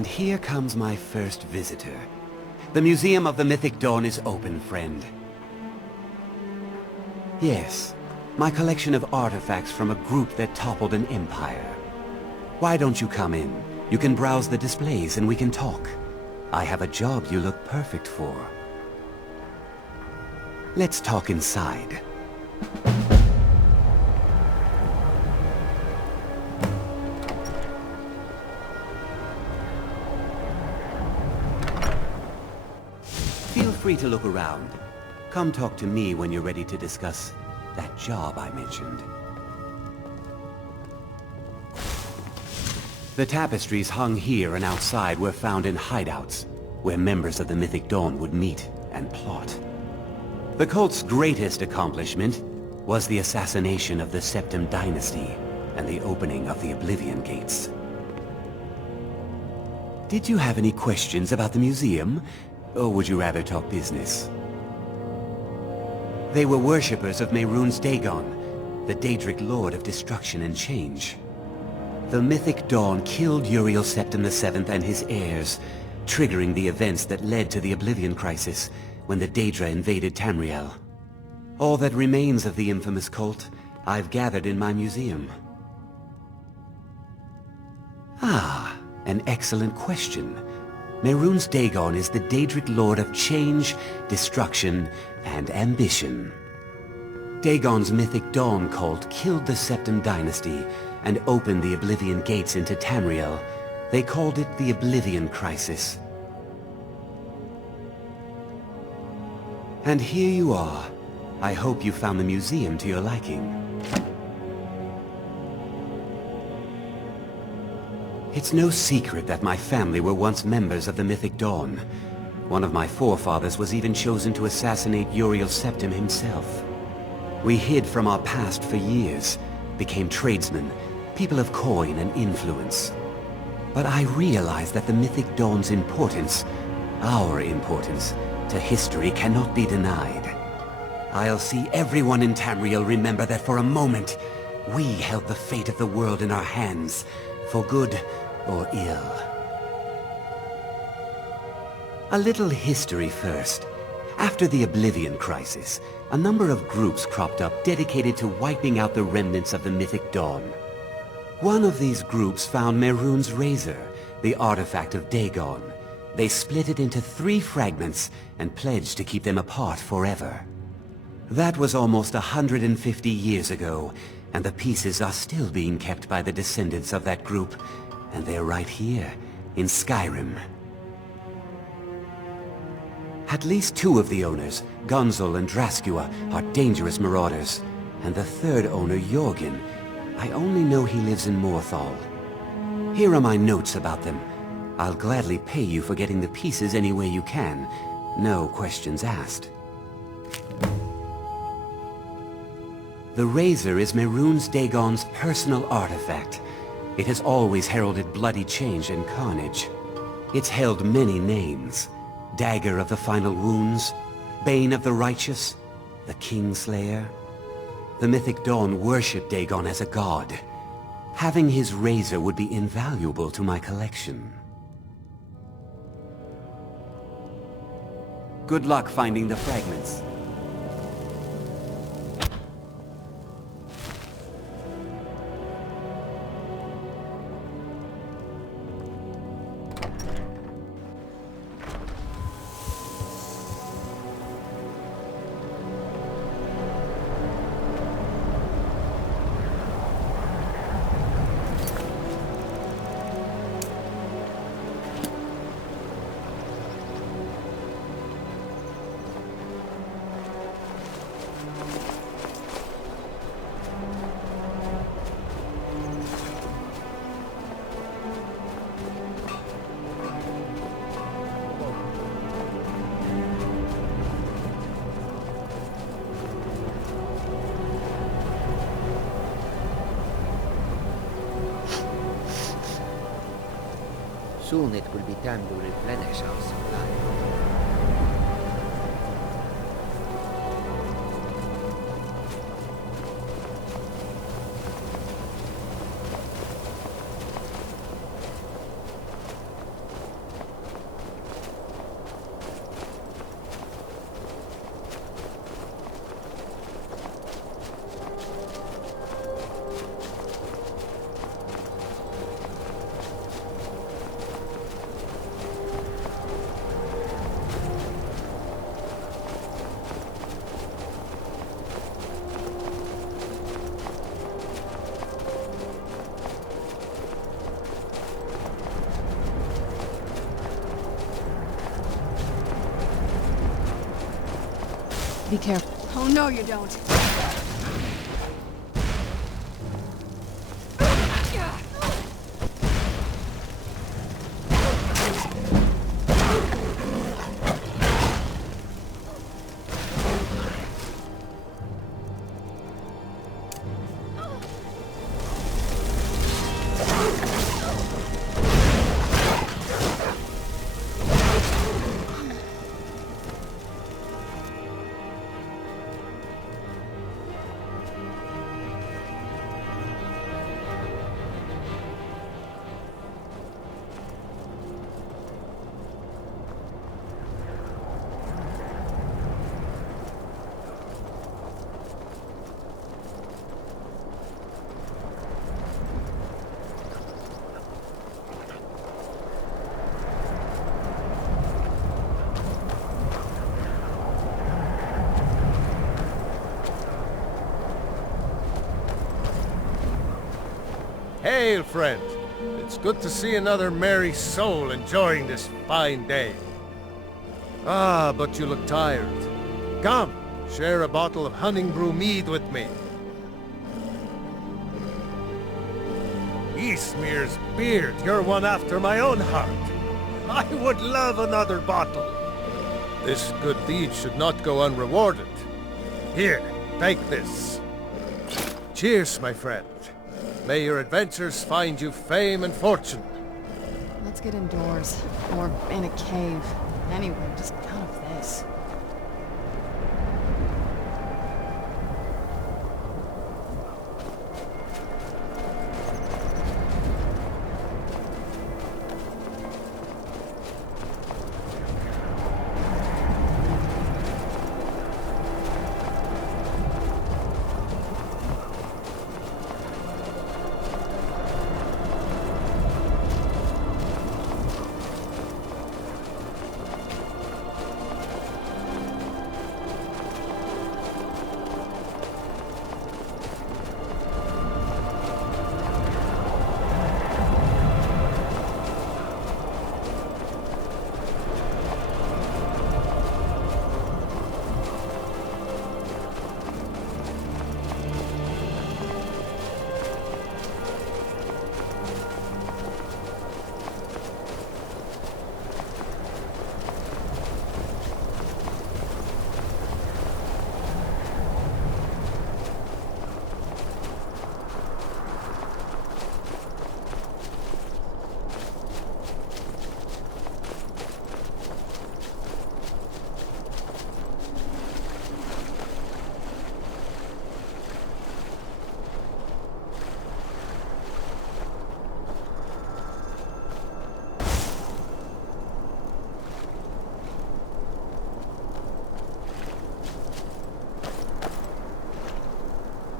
And here comes my first visitor. The Museum of the Mythic Dawn is open, friend. Yes, my collection of artifacts from a group that toppled an empire. Why don't you come in? You can browse the displays and we can talk. I have a job you look perfect for. Let's talk inside. Feel free to look around. Come talk to me when you're ready to discuss that job I mentioned. The tapestries hung here and outside were found in hideouts, where members of the Mythic Dawn would meet and plot. The cult's greatest accomplishment was the assassination of the Septim Dynasty and the opening of the Oblivion Gates. Did you have any questions about the museum, or would you rather talk business? They were worshippers of Mehrunes Dagon, the Daedric Lord of Destruction and Change. The Mythic Dawn killed Uriel Septim VII and his heirs, triggering the events that led to the Oblivion Crisis when the Daedra invaded Tamriel. All that remains of the infamous cult I've gathered in my museum. Ah, an excellent question. Mehrunes Dagon is the Daedric Lord of Change, Destruction, and Ambition. Dagon's Mythic Dawn cult killed the Septim Dynasty and opened the Oblivion Gates into Tamriel. They called it the Oblivion Crisis. And here you are. I hope you found the museum to your liking. It's no secret that my family were once members of the Mythic Dawn. One of my forefathers was even chosen to assassinate Uriel Septim himself. We hid from our past for years, became tradesmen, people of coin and influence. But I realized that the Mythic Dawn's importance, our importance, to history cannot be denied. I'll see everyone in Tamriel remember that for a moment, we held the fate of the world in our hands, for good or ill. A little history first. After the Oblivion Crisis, a number of groups cropped up dedicated to wiping out the remnants of the Mythic Dawn. One of these groups found Mehrunes' razor, the artifact of Dagon. They split it into 3 fragments and pledged to keep them apart forever. That was almost 150 years ago, and the pieces are still being kept by the descendants of that group, and they're right here, in Skyrim. At least 2 of the owners, Gunzel and Draskua, are dangerous marauders, and the 3rd owner, Jorgen, I only know he lives in Morthal. Here are my notes about them. I'll gladly pay you for getting the pieces any way you can. No questions asked. The razor is Mehrunes Dagon's personal artifact. It has always heralded bloody change and carnage. It's held many names. Dagger of the Final Wounds, Bane of the Righteous, the Kingslayer. The Mythic Dawn worshipped Dagon as a god. Having his razor would be invaluable to my collection. Good luck finding the fragments. Soon it will be time to replenish our supply. Be careful. Oh no, you don't. Hail, friend. It's good to see another merry soul enjoying this fine day. Ah, but you look tired. Come, share a bottle of hunting brew mead with me. Eastmere's beard, you're one after my own heart. I would love another bottle. This good deed should not go unrewarded. Here, take this. Cheers, my friend. May your adventures find you fame and fortune. Let's get indoors. Or in a cave. Anywhere, just out of this.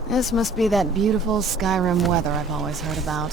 This must be that beautiful Skyrim weather I've always heard about.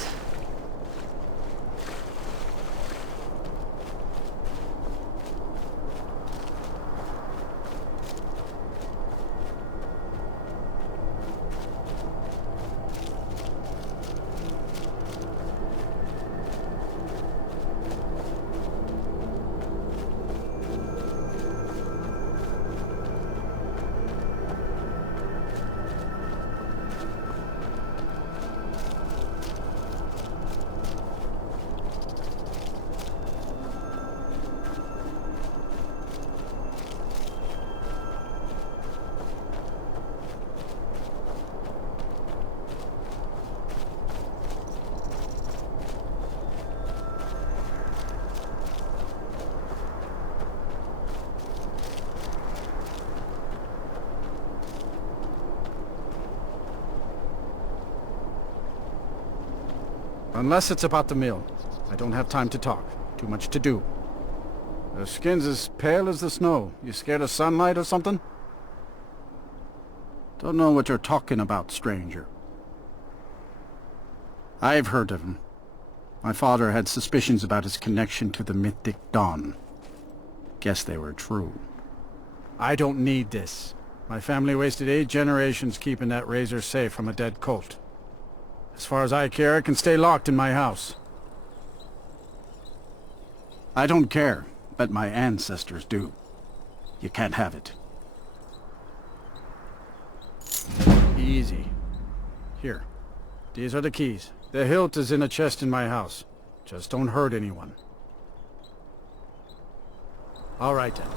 Unless it's about the mill. I don't have time to talk. Too much to do. Their skin's as pale as the snow. You scared of sunlight or something? Don't know what you're talking about, stranger. I've heard of him. My father had suspicions about his connection to the mythic Dawn. Guess they were true. I don't need this. My family wasted 8 generations keeping that razor safe from a dead cult. As far as I care, it can stay locked in my house. I don't care, but my ancestors do. You can't have it. Here. These are the keys. The hilt is in a chest in my house. Just don't hurt anyone. All right then.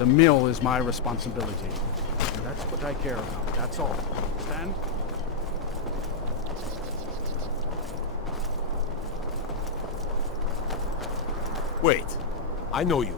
The mill is my responsibility. That's what I care about. That's all. Understand? Wait. I know you.